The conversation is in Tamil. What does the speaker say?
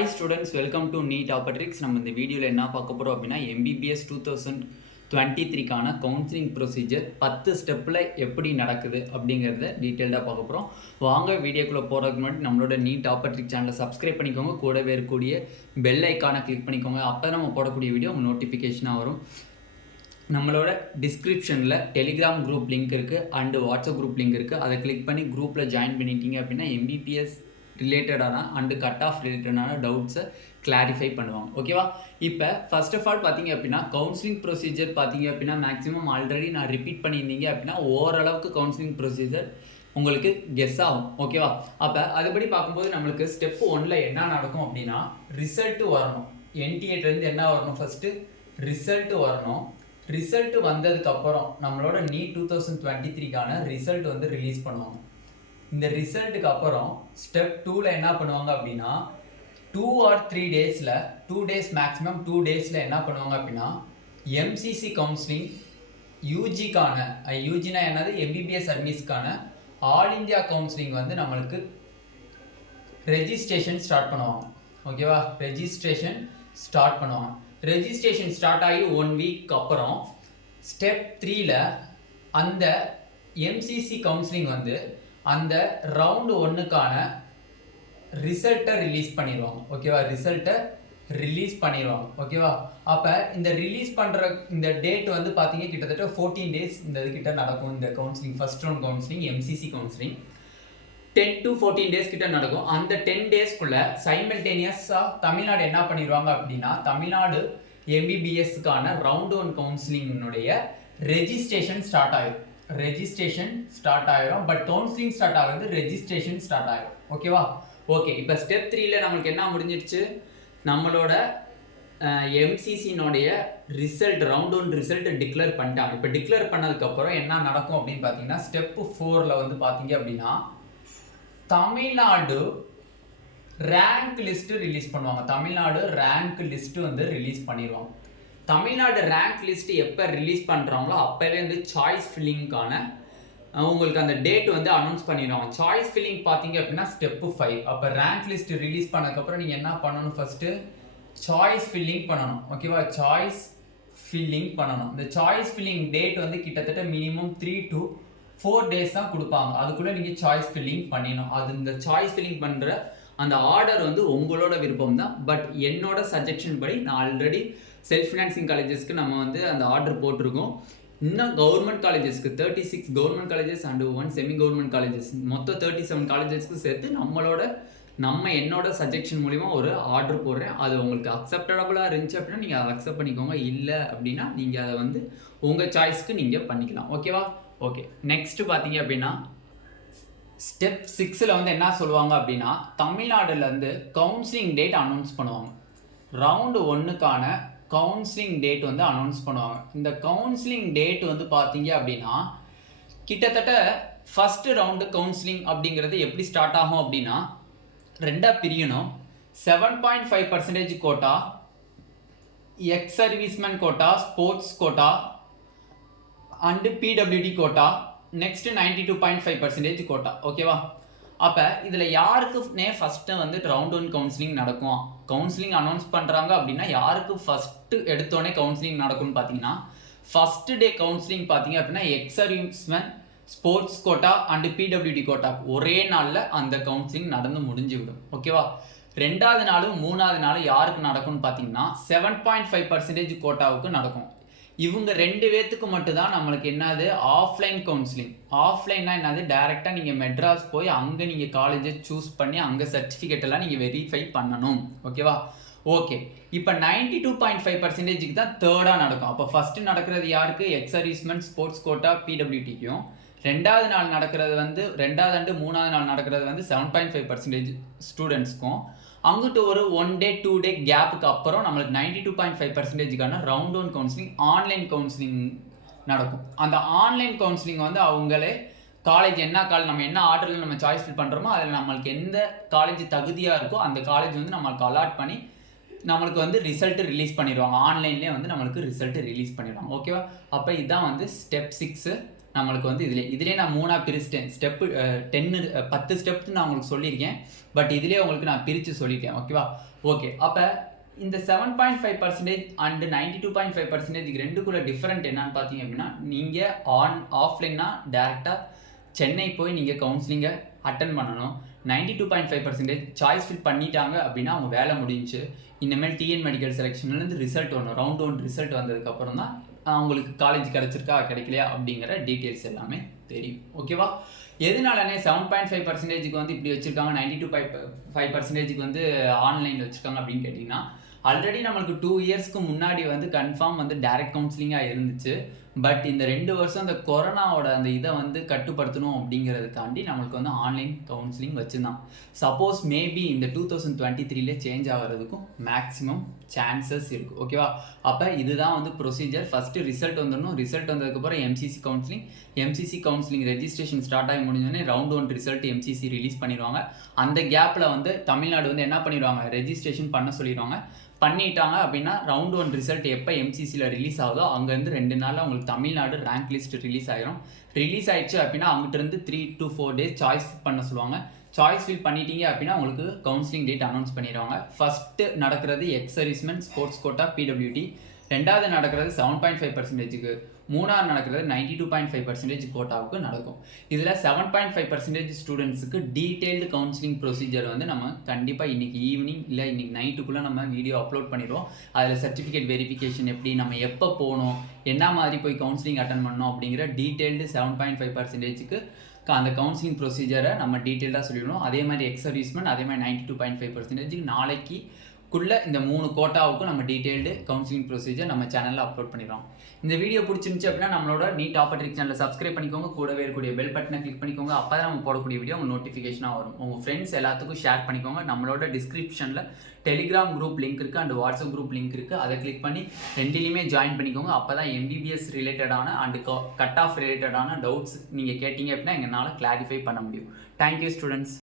Hi students, welcome to Neet Optics. நம்ம இந்த வீடியோவில் என்ன பார்க்க போகிறோம் அப்படின்னா MBBS 2023க்கான கவுன்சிலிங் ப்ரொசீஜர் 10 ஸ்டெப்பில் எப்படி நடக்குது அப்படிங்கிறத டீட்டெயில்டாக பார்க்க போகிறோம். வாங்க வீடியோக்குள்ளே போகிறதுக்கு முன்னாடி நம்மளோட நீட் ஆப்பர்டிக் சேனலை சப்ஸ்கிரைப் பண்ணிக்கோங்க, கூடவே இருக்கக்கூடிய பெல் ஐக்கானை கிளிக் பண்ணிக்கோங்க. அப்போ நம்ம போடக்கூடிய வீடியோ உங்கள் நோட்டிஃபிகேஷனாக வரும். நம்மளோட டிஸ்கிரிப்ஷனில் டெலிகிராம் குரூப் லிங்க் இருக்குது அண்டு வாட்ஸ்அப் குரூப் லிங்க் இருக்குது. அதை கிளிக் பண்ணி குரூப்பில் ஜாயின் பண்ணிட்டீங்க அப்படின்னா MBBS ரிலேட்டடான அண்டு கட் ஆஃப் ரிலேட்டடான டவுட்ஸை கிளாரிஃபை பண்ணுவாங்க. ஓகேவா? இப்போ ஃபர்ஸ்ட் ஆஃப் ஆல் பார்த்தீங்க அப்படின்னா கவுன்சிலிங் ப்ரொசீஜர் பார்த்தீங்க அப்படின்னா மேக்ஸிமம் ஆல்ரெடி நான் ரிப்பீட் பண்ணியிருந்தீங்க அப்படின்னா ஓரளவுக்கு கவுன்சிலிங் ப்ரொசீஜர் உங்களுக்கு கெஸ் ஆகும். ஓகேவா? அப்போ அதுபடி பார்க்கும்போது நம்மளுக்கு ஸ்டெப் 1ல் என்ன நடக்கும் அப்படின்னா ரிசல்ட்டு வரணும். NTA என்ன வரணும்? ஃபஸ்ட்டு ரிசல்ட்டு வரணும். ரிசல்ட்டு வந்ததுக்கப்புறம் நம்மளோட நீட் 2023க்கான ரிசல்ட் வந்து ரிலீஸ் பண்ணுவாங்க. இந்த ரிசல்ட்டுக்கு அப்புறம் ஸ்டெப் 2ல் என்ன பண்ணுவாங்க அப்படின்னா 2 or 3 டேஸில் 2 டேஸ் மேக்ஸிமம் 2 டேஸில் என்ன பண்ணுவாங்க அப்படின்னா MCC கவுன்சிலிங் யூஜிக்கான யூஜினா என்னது MBBS அட்மிஸ்க்கான ஆல் இந்தியா கவுன்சிலிங் வந்து நம்மளுக்கு ரெஜிஸ்ட்ரேஷன் ஸ்டார்ட் பண்ணுவாங்க. ஓகேவா? ரெஜிஸ்ட்ரேஷன் ஸ்டார்ட் பண்ணுவாங்க. ரெஜிஸ்ட்ரேஷன் ஸ்டார்ட் ஆகி 1 வீக் அப்புறம் ஸ்டெப் 3ல் அந்த MCC கவுன்சிலிங் வந்து அந்த ரவுண்டு 1க்கான ரிசல்ட்டை ரிலீஸ் பண்ணிடுவாங்க. ஓகேவா? ரிசல்ட்டை ரிலீஸ் பண்ணிடுவாங்க. ஓகேவா? அப்போ இந்த ரிலீஸ் பண்ணுற இந்த டேட் வந்து பார்த்தீங்க கிட்டத்தட்ட 14 டேஸ் இந்த இதுக்கிட்ட நடக்கும். இந்த counselling first round counselling MCC counselling 10 to 14 days கிட்ட நடக்கும். அந்த 10 டேஸ்க்குள்ளே சைமல்டேனியஸாக தமிழ்நாடு என்ன பண்ணிடுவாங்க அப்படின்னா தமிழ்நாடு MBBSக்கான ரவுண்ட் 1 கவுன்சிலிங்கினுடைய ரெஜிஸ்ட்ரேஷன் ஸ்டார்ட் ஆகிடும். ரெஜிஸ்ட்ரேஷன் ஸ்டார்ட் ஆகிடும். பட் கவுன்சிலிங் ஸ்டார்ட் ஆகுது, ரெஜிஸ்ட்ரேஷன் ஸ்டார்ட் ஆகிடும். ஓகேவா? ஓகே. இப்போ ஸ்டெப் 3ல் நம்மளுக்கு என்ன முடிஞ்சிடுச்சு? நம்மளோட MCCனுடைய ரிசல்ட் ரவுண்ட் 1 ரிசல்ட் டிக்ளேர் பண்ணிட்டாங்க. இப்போ டிக்ளேர் பண்ணதுக்கப்புறம் என்ன நடக்கும் அப்படின்னு பார்த்தீங்கன்னா ஸ்டெப் 4ல் வந்து பார்த்தீங்க அப்படின்னா தமிழ்நாடு ரேங்க் லிஸ்ட்டு ரிலீஸ் பண்ணுவாங்க. தமிழ்நாடு ரேங்க் லிஸ்ட்டு வந்து ரிலீஸ் பண்ணிடுவாங்க. தமிழ்நாடு ரேங்க் லிஸ்ட்டு எப்போ ரிலீஸ் பண்ணுறாங்களோ அப்போவே வந்து சாய்ஸ் ஃபில்லிங்க்கான உங்களுக்கு அந்த டேட் வந்து அனௌன்ஸ் பண்ணிடுவாங்க. சாய்ஸ் ஃபில்லிங் பார்த்தீங்க அப்படின்னா ஸ்டெப்பு 5. அப்போ ரேங்க் லிஸ்ட் ரிலீஸ் பண்ணதுக்கப்புறம் நீங்கள் என்ன பண்ணணும்? ஃபஸ்ட்டு சாய்ஸ் ஃபில்லிங் பண்ணணும். ஓகேவா? சாய்ஸ் ஃபில்லிங் பண்ணணும். இந்த சாய்ஸ் ஃபில்லிங் டேட் வந்து கிட்டத்தட்ட மினிமம் 3 to 4 டேஸ் தான் கொடுப்பாங்க. அதுக்குள்ளே நீங்கள் சாய்ஸ் ஃபில்லிங் பண்ணிடணும். அது இந்த சாய்ஸ் ஃபில்லிங் பண்ணுற அந்த ஆர்டர் வந்து உங்களோட விருப்பம் தான். பட் என்னோட சஜஷன் படி நான் ஆல்ரெடி செல்ஃப் ஃபினான்சிங் காலேஜஸ்க்கு நம்ம வந்து அந்த ஆர்டர் போட்டிருக்கோம். இன்னும் கவர்மெண்ட் காலேஜஸ்க்கு 36 government colleges and 1 semi government colleges மொத்தம் 37 காலேஜஸ்க்கு சேர்த்து என்னோட சஜஷன் மூலிமா ஒரு ஆர்டர் போடுறேன். அது உங்களுக்கு அக்செப்டபுளாக இருந்துச்சு அப்படின்னா நீங்கள் அதை அக்செப்ட் பண்ணிக்கோங்க. இல்லை அப்படின்னா நீங்கள் அதை வந்து உங்கள் சாய்ஸ்க்கு நீங்கள் பண்ணிக்கலாம். ஓகேவா? ஓகே. நெக்ஸ்ட்டு பார்த்தீங்க அப்படின்னா ஸ்டெப் 6ல் வந்து என்ன சொல்லுவாங்க அப்படின்னா தமிழ்நாடுலேருந்து கவுன்சிலிங் டேட் அனௌன்ஸ் பண்ணுவாங்க. ரவுண்டு 1க்கான கவுன்சிலிங் டேட் வந்து அனௌன்ஸ் பண்ணுவாங்க. இந்த கவுன்சிலிங் டேட் வந்து பார்த்தீங்க அப்படின்னா கிட்டத்தட்ட ஃபஸ்ட்டு ரவுண்டு கவுன்சிலிங் அப்படிங்கிறது எப்படி ஸ்டார்ட் ஆகும் அப்படின்னா 2ஆக பிரியணும். 7.5% quota, ex serviceman quota, sports quota and PWD quota, next 92.5% quota. ஓகேவா? அப்போ இதில் யாருக்குனே ஃபஸ்ட்டு வந்து ரவுண்ட் 1 கவுன்சிலிங் நடக்கும்? கவுன்சிலிங் அனௌன்ஸ் பண்ணுறாங்க அப்படின்னா யாருக்கு ஃபஸ்ட்டு எடுத்தோடனே கவுன்சிலிங் நடக்கும்னு பார்த்தீங்கன்னா ஃபஸ்ட்டு டே கவுன்சிலிங் பார்த்தீங்க அப்படின்னா ex serviceman, sports quota and PWD quota ஒரே நாளில் அந்த கவுன்சிலிங் நடந்து முடிஞ்சு விடும். ஓகேவா? 2வது நாளும் 3வது நாளும் யாருக்கு நடக்கும்னு பார்த்தீங்கன்னா 7.5% கோட்டாவுக்கு நடக்கும். இவங்க 2 பேர்த்துக்கு மட்டும்தான் நம்மளுக்கு என்னது ஆஃப்லைன் கவுன்சிலிங். ஆஃப்லைன்னா என்னது டைரெக்டாக நீங்கள் மெட்ராஸ் போய் அங்கே நீங்கள் காலேஜை சூஸ் பண்ணி அங்கே சர்டிஃபிகேட் எல்லாம் நீங்கள் வெரிஃபை பண்ணணும். ஓகேவா? ஓகே. இப்போ 92.5%க்கு தான் 3ஆக நடக்கும். அப்போ ஃபஸ்ட்டு நடக்கிறது யாருக்கு? எக்ஸ் சர்வீஸ்மேன், ஸ்போர்ட்ஸ் கோட்டா, PWDக்கும். 2வது நாள் நடக்கிறது வந்து 2வது அண்டு 3வது நாள் நடக்கிறது வந்து 7.5% ஸ்டூடெண்ட்ஸ்க்கும். அங்கிட்டு ஒரு 1 day 2 day கேப்புக்கு அப்புறம் நம்மளுக்கு 92.5%க்கான ரவுண்ட் 1 கவுன்சிலிங் ஆன்லைன் கவுன்சிலிங் நடக்கும். அந்த ஆன்லைன் கவுன்சிலிங் வந்து அவங்களே காலேஜ் நம்ம என்ன ஆர்டரில் நம்ம சாய்ஸ் ஃபில் பண்ணுறோமோ அதில் நம்மளுக்கு எந்த காலேஜ் தகுதியாக இருக்கோ அந்த காலேஜ் வந்து நம்மளுக்கு அலாட் பண்ணி நம்மளுக்கு வந்து ரிசல்ட்டு ரிலீஸ் பண்ணிடுவாங்க. ஆன்லைன்லேயே வந்து நம்மளுக்கு ரிசல்ட்டு ரிலீஸ் பண்ணிடுவாங்க. ஓகேவா? அப்போ இதுதான் வந்து ஸ்டெப் 6. நம்மளுக்கு வந்து இதிலே நான் 3ஆக பிரிச்சிட்டேன். ஸ்டெப்பு 10 ஸ்டெப் நான் உங்களுக்கு சொல்லியிருக்கேன். பட் இதிலே உங்களுக்கு நான் பிரித்து சொல்லிட்டேன். ஓகேவா? ஓகே. அப்போ இந்த 7.5% அண்ட் 92.5% ரெண்டுக்குள்ள டிஃப்ரெண்ட் என்னன்னு பார்த்தீங்க அப்படின்னா, நீங்கள் ஆஃப்லைன்னா டேரெக்டாக சென்னை போய் நீங்கள் கவுன்சிலிங்கை அட்டன் பண்ணணும். 92.5% சாய்ஸ் ஃபில் பண்ணிட்டாங்க அப்படின்னா அவங்க வேலை முடிஞ்சு. இனிமேல் டிஎன் மெடிக்கல் செலெக்ஷன்லேருந்து ரிசல்ட் வரணும். ரவுண்ட் 1 ரிசல்ட் வந்ததுக்கப்புறம் தான் அவங்களுக்கு காலேஜ் கிடச்சிருக்கா கிடைக்கலையா அப்படிங்கிற டீட்டெயில்ஸ் எல்லாமே தெரியும். ஓகேவா? எதனாலனே 7.5%க்கு வந்து இப்படி வச்சுருக்காங்க, 92.5%க்கு வந்து ஆன்லைனில் வச்சுருக்காங்க அப்படின்னு கேட்டிங்கன்னா, ஆல்ரெடி நம்மளுக்கு 2 இயர்ஸ்க்கு முன்னாடி வந்து கன்ஃபார்ம் வந்து டைரக்ட் கவுன்சிலிங்காக இருந்துச்சு. பட் இந்த 2 வருஷம் அந்த கொரோனாவோட அந்த இதை வந்து கட்டுப்படுத்தணும் அப்படிங்கிறதுக்காண்டி நம்மளுக்கு வந்து ஆன்லைன் கவுன்சிலிங் வச்சுருந்தான். சப்போஸ் மேபி இந்த 2023 சேஞ்ச் ஆகிறதுக்கும் மேக்ஸிமம் சான்சஸ் இருக்குது. ஓகேவா? அப்போ இதுதான் வந்து ப்ரொசீஜர். ஃபஸ்ட்டு ரிசல்ட் வந்துடணும். ரிசல்ட் வந்ததுக்கப்புறம் எம்சிசி கவுன்சிலிங் ரெஜிஸ்ட்ரேஷன் ஸ்டார்ட் ஆகி முடிஞ்சோடனே ரவுண்ட் 1 ரிசல்ட் எம்சிசி ரிலீஸ் பண்ணிடுவாங்க. அந்த கேப்பில் வந்து தமிழ்நாடு வந்து என்ன பண்ணிடுவாங்க, ரெஜிஸ்ட்ரேஷன் பண்ண சொல்லிடுவாங்க. பண்ணிட்டாங்க அப்படின்னா ரவுண்ட் 1 ரிசல்ட் எப்போ எம்சிசியில் ரிலீஸ் ஆகுதோ அங்கேருந்து 2 நாளில் உங்களுக்கு தமிழ்நாடு ரேங்க் லிஸ்ட் ரிலீஸ் ஆகிரும். ரிலீஸ் ஆயிடுச்சு அப்படின்னா அங்கிட்டிருந்து 3 to 4 days சாய்ஸ் பண்ண சொல்லுவாங்க. சாய்ஸ் ஃபில் பண்ணிட்டீங்க அப்படின்னா உங்களுக்கு கவுன்சிலிங் டேட் அனௌன்ஸ் பண்ணிடுவாங்க. ஃபஸ்ட்டு நடக்கிறது எக்ஸர்வீஸ்மென், ஸ்போர்ட்ஸ் கோட்டா, பிடபிள்யூடி. ரெண்டாவது நடக்கிறது 7.5%க்கு. மூணாவது நடக்கிறது 92.5% கோட்டாவுக்கு நடக்கும். இதில் 7.5% ஸ்டூடெண்ட்ஸுக்கு டீட்டெயில்டு கவுன்சிலிங் ப்ரொசீஜர் வந்து நம்ம கண்டிப்பாக இன்றைக்கி ஈவினிங் இல்லை இன்றைக்கி நைட்டுக்குள்ளே நம்ம வீடியோ அப்லோட் பண்ணிடுவோம். அதில் சர்டிஃபிகேட் வெரிஃபிகேஷன் எப்படி, நம்ம எப்போ போகணும், என்ன மாதிரி போய் கவுன்சிலிங் அட்டன் பண்ணணும் அப்படிங்கிற டீட்டெயில்டு 7.5%க்கு அந்த கவுன்சிலிங் ப்ரொசீஜரை நம்ம டீட்டெயில்டாக சொல்லிடணும். அதே மாதிரி எக்ஸர்வீஸ்மெண்ட், அதே மாதிரி 92.5% நாளைக்குள்ளே இந்த 3 கோட்டாவுக்கும் நம்ம டீட்டெயில்டு கவுன்சிலிங் ப்ரொசீஜர் நம்ம சேனலில் அப்லோட் பண்ணிடுறோம். இந்த வீடியோ பிடிச்சிருந்துச்சு அப்படின்னா நம்மளோட நீட் ஆப்பர்ட்ரிக் சேனலை சப்ஸ்கிரைப் பண்ணிக்கோங்க. கூடவே இருக்கக்கூடிய பெல் பட்டனை கிளிக் பண்ணிக்கோங்க. அப்போ தான் நம்ம போடக்கூடிய வீடியோ உங்கள் நோட்டிஃபிகேஷனாக வரும். உங்கள் ஃப்ரெண்ட்ஸ் எல்லாத்துக்கும் ஷேர் பண்ணிக்கோங்க. நம்மளோட டிஸ்கிரிப்ஷனில் டெலிகிராம் குரூப் லிங்க் இருக்குது அண்ட் வாட்ஸ்அப் குரூப் லிங்க் இருக்குது. அதை கிளிக் பண்ணி ரெண்டுலேயுமே ஜாயின் பண்ணிக்கோங்க. அப்போ தான் எம்பிபிஎஸ் ரிலேட்டடான அண்ட் கட் ஆஃப் ரிலேட்டடான டவுட்ஸ் நீங்கள் கேட்டிங்க அப்படின்னா எங்களால் கிளாரிஃபை பண்ண முடியும். Thank you students.